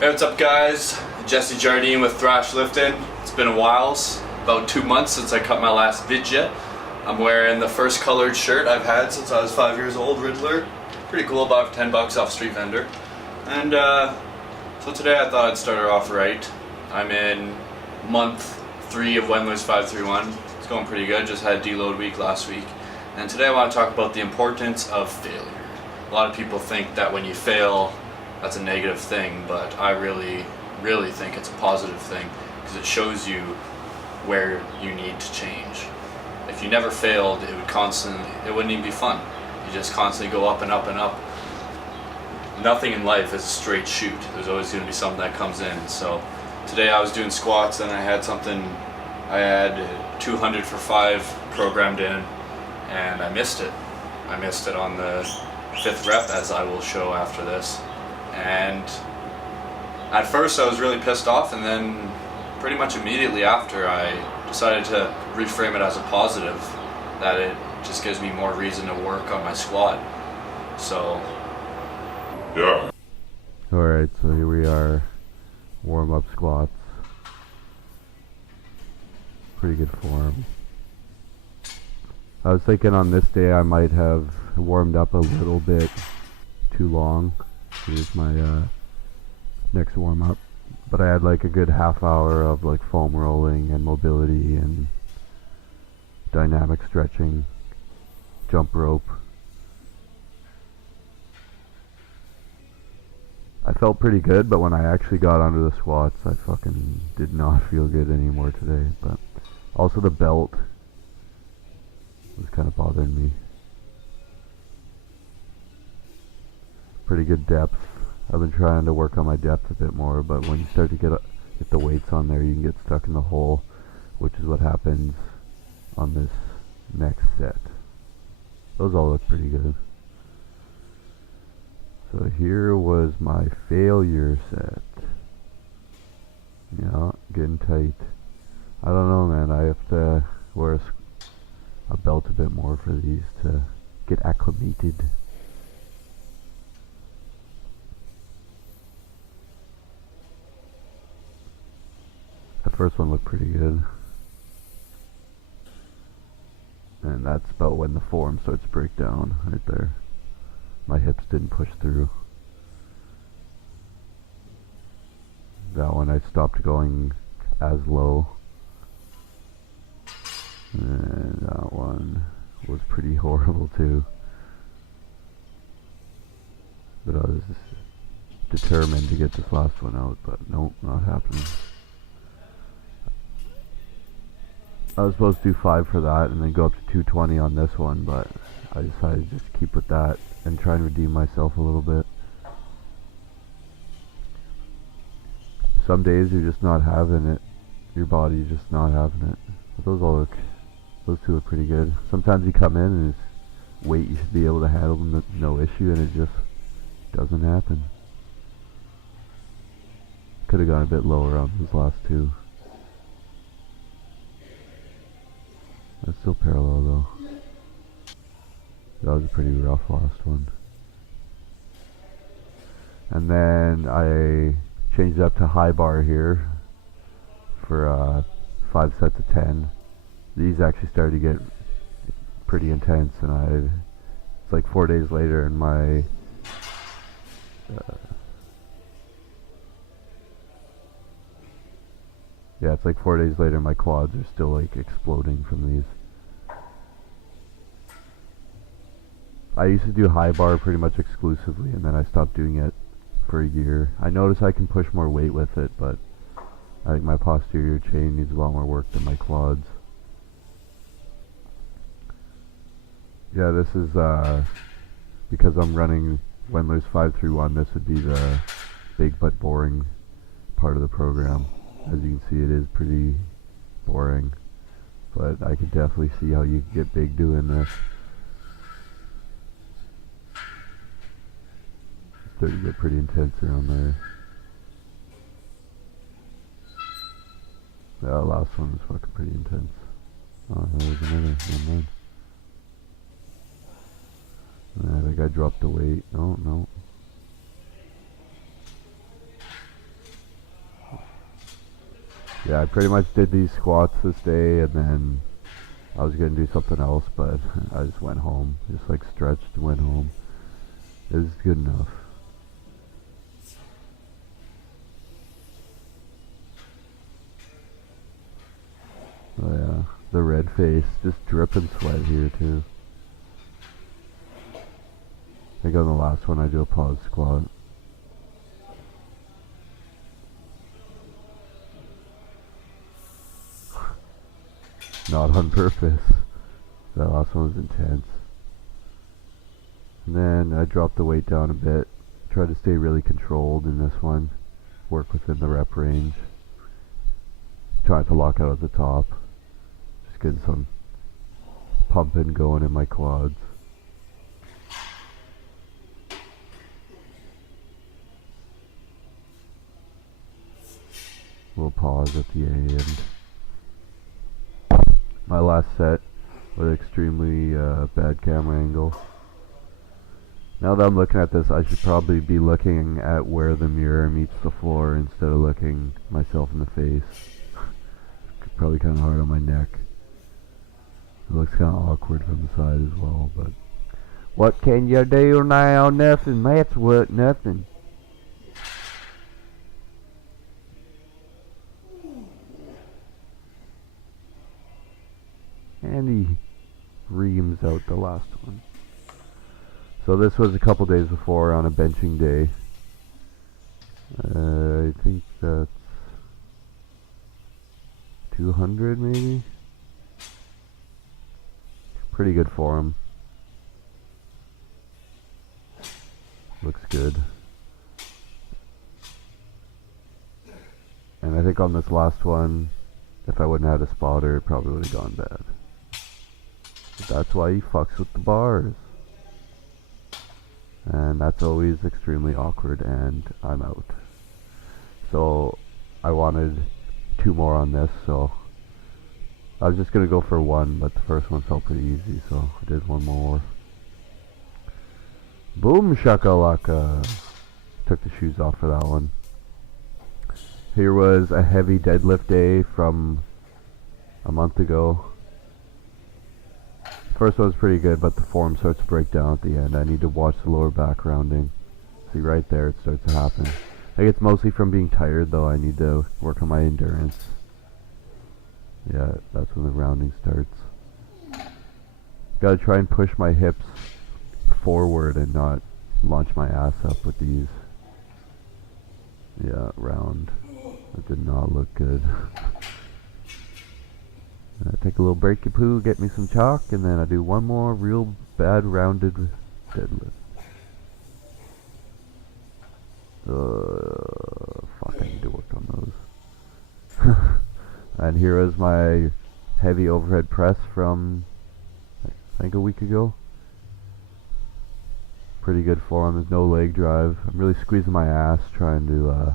Hey, what's up guys? Jesse Jardine with Thrash Lifting. It's been a while, about 2 months since I cut my last video. I'm wearing the first colored shirt I've had since I was 5 years old, Riddler. Pretty cool, about 10 bucks off Street Vendor. And so today I thought I'd start her off right. I'm in month 3 of Wendler's 531. It's going pretty good, just had deload week last week. And today I want to talk about the importance of failure. A lot of people think that when you fail, that's a negative thing, but I really think it's a positive thing because it shows you where you need to change. If you never failed, it wouldn't even be fun. You just constantly go up and up and up. Nothing in life is a straight shoot. There's always going to be something that comes in. So today I was doing squats and I had 200 for 5 programmed in, and I missed it. I missed it on the 5th rep, as I will show after this. And at first I was really pissed off, and then pretty much immediately after I decided to reframe it as a positive, that it just gives me more reason to work on my squat. So yeah. Alright, so here we are, warm-up squats. Pretty good form. I was thinking on this day I might have warmed up a little bit too long. Here's my next warm-up. But I had like a good half hour of like foam rolling and mobility and dynamic stretching, jump rope. I felt pretty good, but when I actually got onto the squats, I fucking did not feel good anymore today. But also the belt was kind of bothering me. Pretty good depth. I've been trying to work on my depth a bit more, but when you start to get the weights on there, you can get stuck in the hole, which is what happens on this next set. Those all look pretty good. So here was my failure set. Yeah, getting tight. I don't know, man. I have to wear a belt a bit more for these to get acclimated. The first one looked pretty good. And that's about when the form starts to break down, right there. My hips didn't push through. That one I stopped going as low. And that one was pretty horrible too. But I was determined to get this last one out, but nope, not happening. I was supposed to do 5 for that and then go up to 220 on this one, but I decided to just keep with that and try and redeem myself a little bit. Some days you're just not having it. Your body's just not having it. But those two look pretty good. Sometimes you come in and it's weight you should be able to handle, no issue, and it just doesn't happen. Could have gone a bit lower on those last 2. That's still parallel though. That was a pretty rough last one. And then I changed it up to high bar here for 5 sets of 10. These actually started to get pretty intense, and it's like 4 days later and my yeah, it's like 4 days later my quads are still like exploding from these. I used to do high bar pretty much exclusively, and then I stopped doing it for a year. I noticed I can push more weight with it, but I think my posterior chain needs a lot more work than my quads. Yeah, this is because I'm running Wendler's 531, this would be the big but boring part of the program. As you can see, it is pretty boring, but I could definitely see how you could get big doing this. Starting to get pretty intense around there. That last one was fucking pretty intense. Oh, there's another. Never mind. I think I dropped the weight. No. Yeah, I pretty much did these squats this day, and then I was gonna do something else, but I just went home. Just like stretched and went home. It was good enough. Oh yeah, the red face, just dripping sweat here too. I think on the last one I do a pause squat. Not on purpose. That last one was intense. And then I dropped the weight down a bit. Try to stay really controlled in this one. Work within the rep range. Trying to lock out at the top. Just getting some pumping going in my quads. We'll pause at the end. My last set with extremely bad camera angle. Now that I'm looking at this, I should probably be looking at where the mirror meets the floor instead of looking myself in the face. Probably kind of hard on my neck. It looks kind of awkward from the side as well, but what can you do now? Nothing. That's what, nothing. And he reams out the last one. So this was a couple days before on a benching day. I think that's 200 maybe. Pretty good for him. Looks good. And I think on this last one, if I wouldn't have had a spotter, it probably would have gone bad. That's why he fucks with the bars. And that's always extremely awkward, and I'm out. So I wanted 2 more on this, so I was just gonna go for 1, but the first one felt pretty easy, so I did 1 more. Boom shakalaka. Took the shoes off for that one. Here was a heavy deadlift day from a month ago. First one was pretty good, but the form starts to break down at the end. I need to watch the lower back rounding. See right there, it starts to happen. I think it's mostly from being tired, though. I need to work on my endurance. Yeah, that's when the rounding starts. Gotta try and push my hips forward and not launch my ass up with these. Yeah, round. That did not look good. Take a little break of poo, get me some chalk, and then I do 1 more real bad rounded deadlift. Fuck, I need to work on those. And here is my heavy overhead press from, I think, a week ago. Pretty good form, there's no leg drive. I'm really squeezing my ass trying to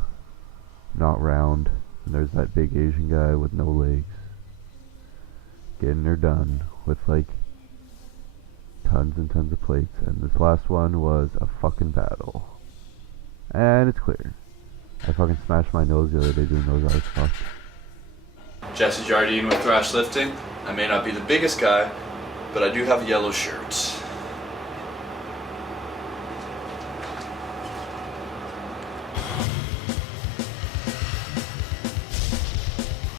not round. And there's that big Asian guy with no legs. Getting her done with like tons and tons of plates, and this last one was a fucking battle. And it's clear. I fucking smashed my nose the other day doing those. I was fucked. Jesse Jardine with Thrash Lifting. I may not be the biggest guy, but I do have a yellow shirt.